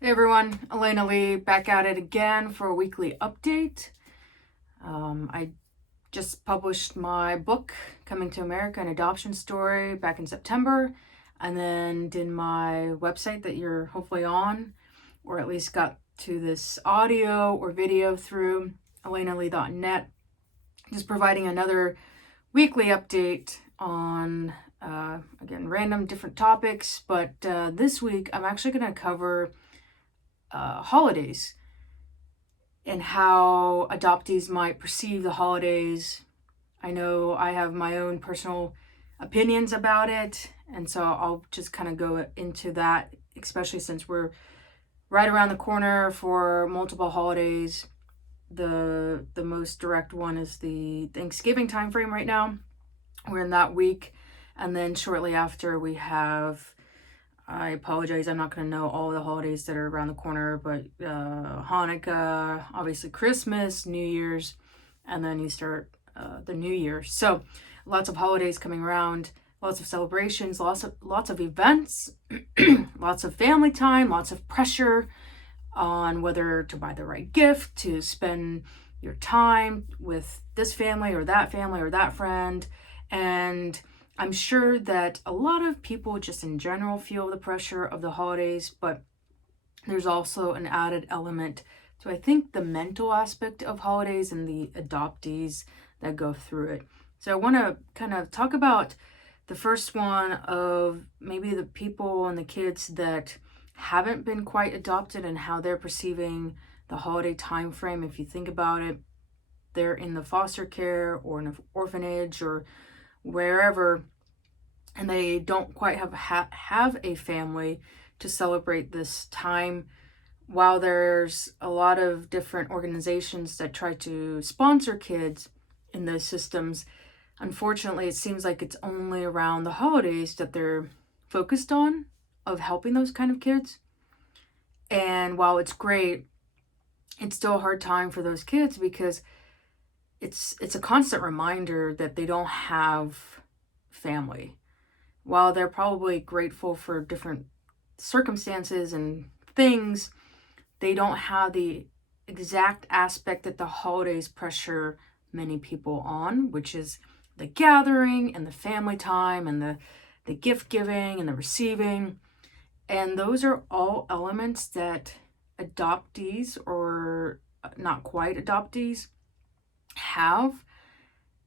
Hey everyone, Elena Lee back at it again for a weekly update. I just published my book, Coming to America, an adoption story, back in September, and then did my website that you're hopefully on, or at least got to this audio or video through elenalee.net. Just providing another weekly update on, again, random different topics, but this week I'm actually going to cover holidays and how adoptees might perceive the holidays. I know I have my own personal opinions about it, and so I'll just kind of go into that, especially since we're right around the corner for multiple holidays. The most direct one is the Thanksgiving time frame right now. We're in that week, and then shortly after we have, I apologize, I'm not going to know all the holidays that are around the corner, but Hanukkah, obviously Christmas, New Year's, and then you start the New Year. So lots of holidays coming around, lots of celebrations, lots of events, lots of family time, lots of pressure on whether to buy the right gift, to spend your time with this family or that friend. And I'm sure that a lot of people just in general feel the pressure of the holidays, but there's also an added element to, I think, the mental aspect of holidays and the adoptees that go through it. So I want to kind of talk about the first one of maybe the people and the kids that haven't been quite adopted and how they're perceiving the holiday time frame. If you think about it, they're in the foster care or in an orphanage or wherever, and they don't quite have a family to celebrate this time. While there's a lot of different organizations that try to sponsor kids in those systems, unfortunately it seems like it's only around the holidays that they're focused on, of helping those kind of kids. And while it's great, it's still a hard time for those kids because it's a constant reminder that they don't have family. While they're probably grateful for different circumstances and things, they don't have the exact aspect that the holidays pressure many people on, which is the gathering and the family time and the gift giving and the receiving. And those are all elements that adoptees or not quite adoptees have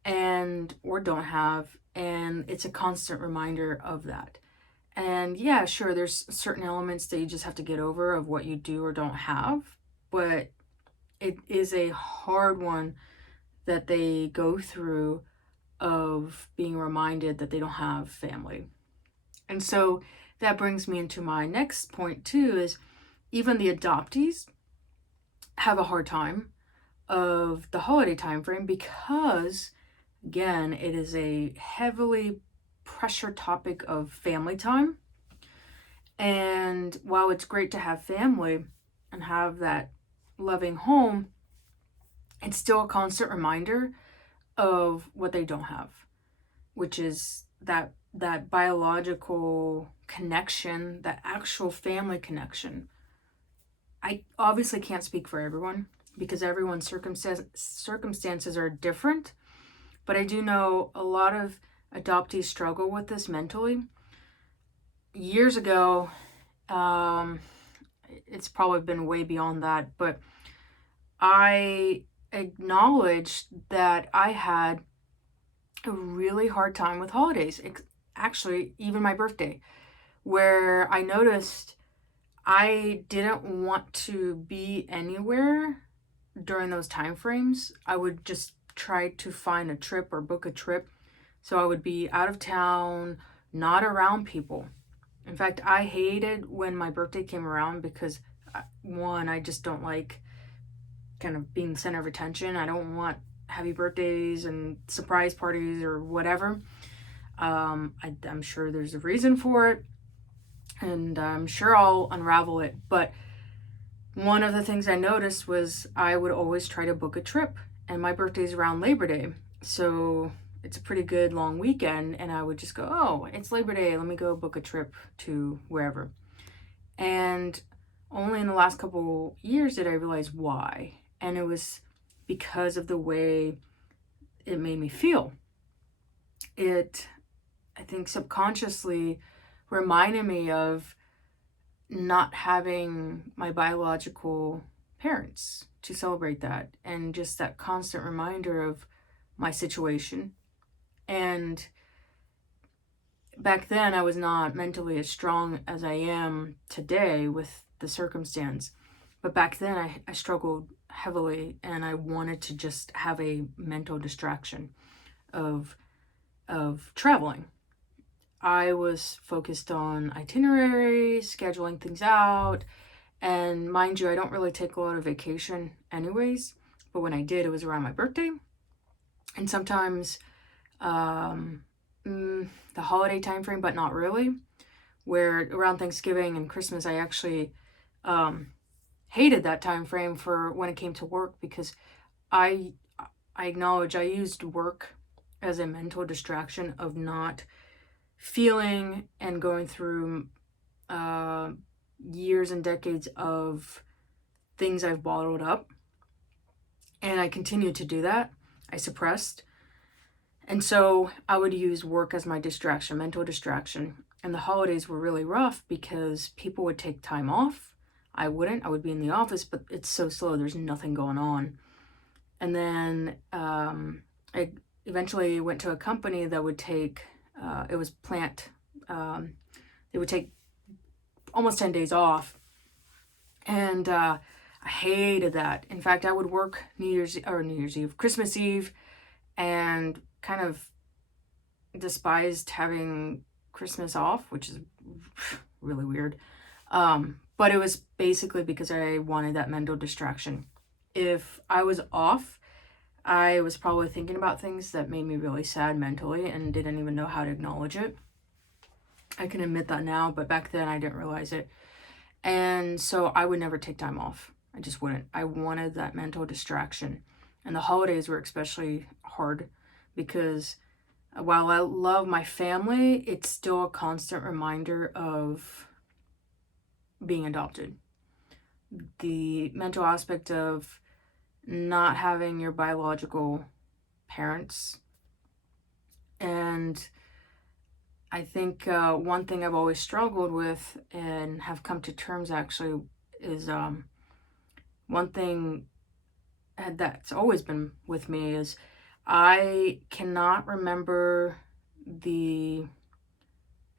and or don't have, and it's a constant reminder of that. And yeah, sure, there's certain elements that you just have to get over of what you do or don't have, but it is a hard one that they go through, of being reminded that they don't have family. And so that brings me into my next point too, is even the adoptees have a hard time of the holiday time frame because, again, it is a heavily pressure topic of family time. And while it's great to have family and have that loving home, it's still a constant reminder of what they don't have, which is that biological connection, that actual family connection. I obviously can't speak for everyone because everyone's circumstances are different, but I do know a lot of adoptees struggle with this mentally. Years ago, it's probably been way beyond that, but I acknowledged that I had a really hard time with holidays. Actually, even my birthday, where I noticed I didn't want to be anywhere during those time frames. I would just try to find a trip or book a trip. So I would be out of town, not around people. In fact, I hated when my birthday came around because, one, I just don't like kind of being the center of attention. I don't want happy birthdays and surprise parties or whatever. I'm sure there's a reason for it, and I'm sure I'll unravel it. But one of the things I noticed was I would always try to book a trip, and my birthday's around Labor Day. So it's a pretty good long weekend, and I would just go, oh, it's Labor Day, let me go book a trip to wherever. And only in the last couple years did I realize why. And it was because of the way it made me feel. It, I think, subconsciously reminded me of not having my biological parents to celebrate that, and just that constant reminder of my situation. And back then I was not mentally as strong as I am today with the circumstance, but back then I struggled heavily, and I wanted to just have a mental distraction of traveling. I was focused on itinerary, scheduling things out, and mind you, I don't really take a lot of vacation anyways, but when I did, it was around my birthday. And sometimes the holiday time frame, but not really, where around Thanksgiving and Christmas, I actually hated that time frame for when it came to work, because I acknowledge I used work as a mental distraction of not feeling and going through years and decades of things I've bottled up. And I continued to do that. I suppressed. And so I would use work as my distraction, mental distraction. And the holidays were really rough because people would take time off. I wouldn't. I would be in the office, but it's so slow. There's nothing going on. And then I eventually went to a company that would take, it was plant, they would take almost 10 days off. And I hated that. In fact, I would work New Year's Eve, Christmas Eve, and kind of despised having Christmas off, which is really weird. But it was basically because I wanted that mental distraction. If I was off, I was probably thinking about things that made me really sad mentally and didn't even know how to acknowledge it. I can admit that now, but back then I didn't realize it. And so I would never take time off. I just wouldn't. I wanted that mental distraction. And the holidays were especially hard because while I love my family, it's still a constant reminder of being adopted. The mental aspect of not having your biological parents. And I think one thing I've always struggled with and have come to terms actually is one thing that's always been with me is I cannot remember the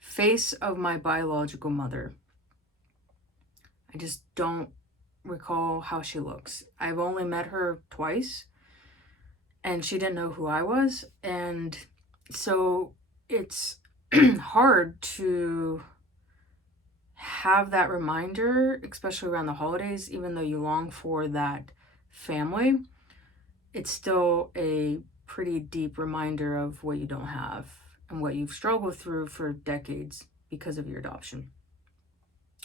face of my biological mother. I just don't recall how she looks. I've only met her twice, and she didn't know who I was, and so it's hard to have that reminder, especially around the holidays. Even though you long for that family, it's still a pretty deep reminder of what you don't have and what you've struggled through for decades because of your adoption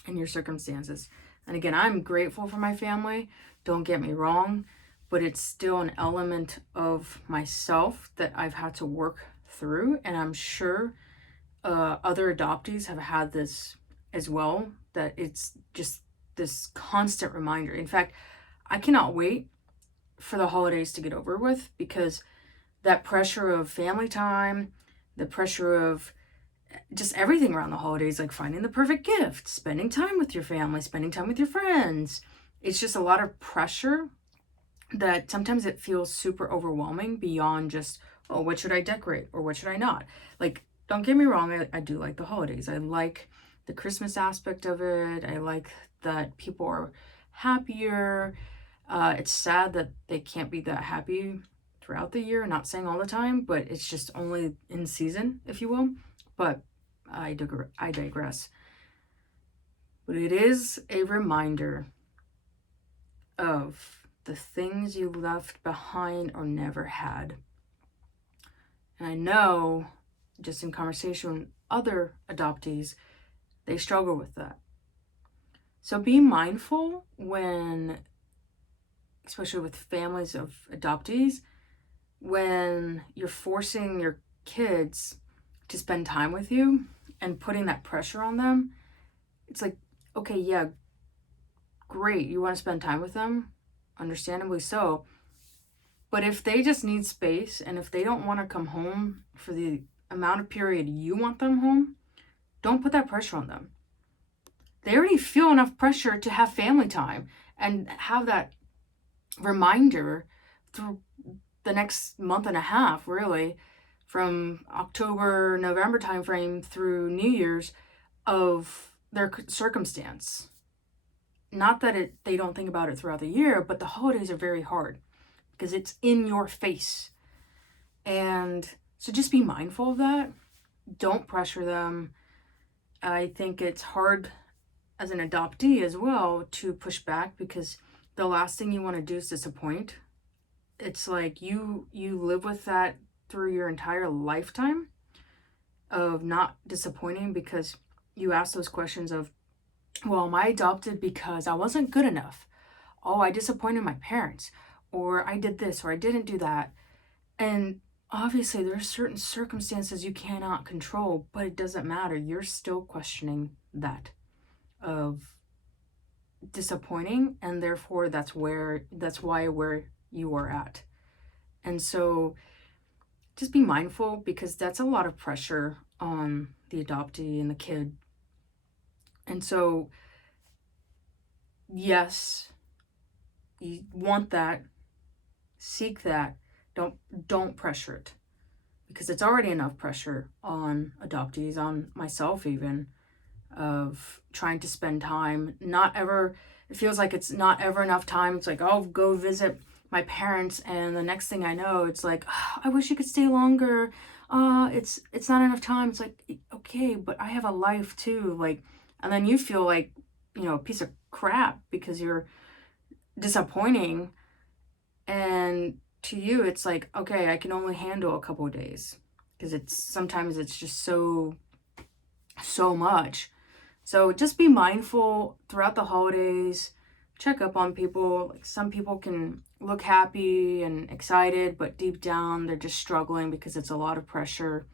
and your circumstances. And again, I'm grateful for my family, don't get me wrong, but it's still an element of myself that I've had to work through. And I'm sure other adoptees have had this as well, that it's just this constant reminder. In fact, I cannot wait for the holidays to get over with, because that pressure of family time, the pressure of just everything around the holidays, like finding the perfect gift, spending time with your family, spending time with your friends. It's just a lot of pressure that sometimes it feels super overwhelming beyond just, oh, what should I decorate or what should I not? Like, don't get me wrong, I do like the holidays. I like the Christmas aspect of it. I like that people are happier. It's sad that they can't be that happy throughout the year. Not saying all the time, but it's just only in season, if you will. But I digress. But it is a reminder of the things you left behind or never had. And I know, just in conversation with other adoptees, they struggle with that. So be mindful when, especially with families of adoptees, when you're forcing your kids to spend time with you and putting that pressure on them. It's like, okay, yeah, great. You want to spend time with them, understandably so. But if they just need space, and if they don't want to come home for the amount of period you want them home, don't put that pressure on them. They already feel enough pressure to have family time and have that reminder through the next month and a half, really, from October, November timeframe through New Year's, of their circumstance. Not that they don't think about it throughout the year, but the holidays are very hard because it's in your face. And so just be mindful of that. Don't pressure them. I think it's hard as an adoptee as well to push back, because the last thing you want to do is disappoint. It's like you live with that through your entire lifetime of not disappointing, because you ask those questions of, well, am I adopted because I wasn't good enough? Oh, I disappointed my parents, or I did this, or I didn't do that. And obviously there are certain circumstances you cannot control, but it doesn't matter. You're still questioning that of disappointing, and therefore that's why where you are at. And so just be mindful, because that's a lot of pressure on the adoptee and the kid. And so yes, you want that, seek that, don't pressure it, because it's already enough pressure on adoptees, on myself even, of trying to spend time. It feels like it's not ever enough time. It's like, I'll go visit my parents, and the next thing I know, it's like, oh, I wish you could stay longer. It's not enough time. It's like, okay, but I have a life too. Like, and then you feel like, a piece of crap because you're disappointing. And to you, it's like, okay, I can only handle a couple of days, because sometimes it's just so much. So just be mindful throughout the holidays. Check up on people. Like, some people can look happy and excited, but deep down they're just struggling because it's a lot of pressure.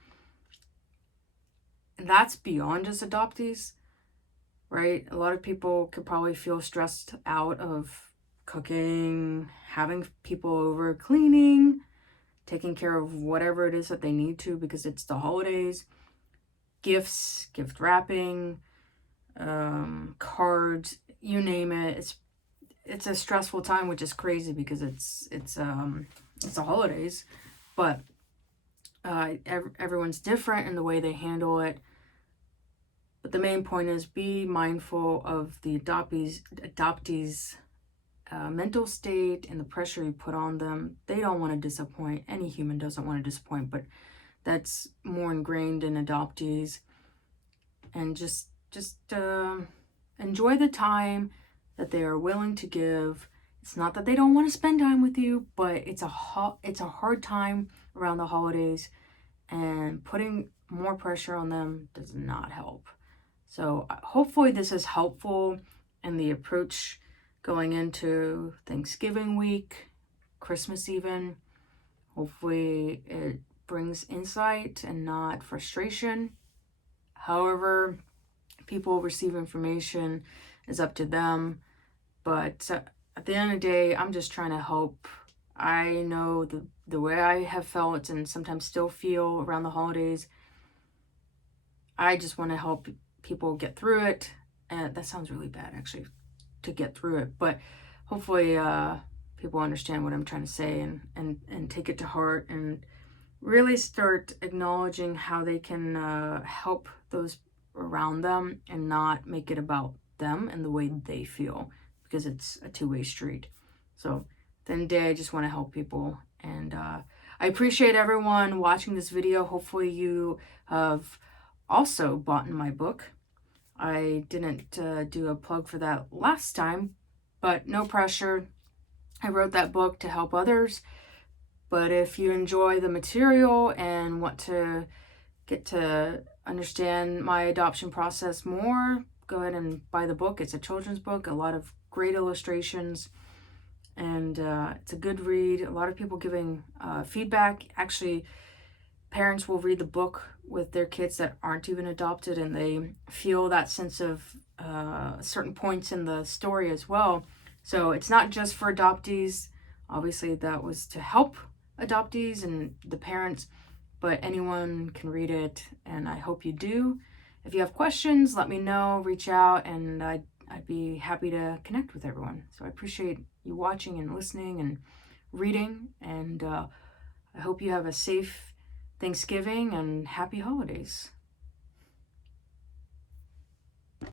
And that's beyond just adoptees, right? A lot of people could probably feel stressed out of cooking, having people over, cleaning, taking care of whatever it is that they need to because it's the holidays, gifts, gift wrapping, cards, you name it. It's a stressful time, which is crazy because it's the holidays, but everyone's different in the way they handle it. But the main point is, be mindful of the adoptees' mental state and the pressure you put on them. They don't want to disappoint. Any human doesn't want to disappoint, but that's more ingrained in adoptees. And just enjoy the time that they are willing to give. It's not that they don't want to spend time with you, but it's a hard time around the holidays, and putting more pressure on them does not help. So hopefully this is helpful in the approach going into Thanksgiving week, Christmas even. Hopefully it brings insight and not frustration. However people receive information is up to them. But at the end of the day, I'm just trying to help. I know the way I have felt and sometimes still feel around the holidays. I just want to help people get through it. And that sounds really bad, actually, to get through it. But hopefully people understand what I'm trying to say and take it to heart and really start acknowledging how they can help those around them and not make it about them and the way they feel, because it's a two-way street. So at the end of the day, I just want to help people. And I appreciate everyone watching this video. Hopefully you have also bought my book. I didn't do a plug for that last time, but no pressure. I wrote that book to help others. But if you enjoy the material and want to get to understand my adoption process more, go ahead and buy the book. It's a children's book, a lot of great illustrations, and it's a good read. A lot of people giving feedback. Actually, parents will read the book with their kids that aren't even adopted, and they feel that sense of certain points in the story as well. So it's not just for adoptees. Obviously, that was to help adoptees and the parents, but anyone can read it, and I hope you do. If you have questions, let me know, reach out, and I'd be happy to connect with everyone. So I appreciate you watching and listening and reading, and I hope you have a safe Thanksgiving and happy holidays.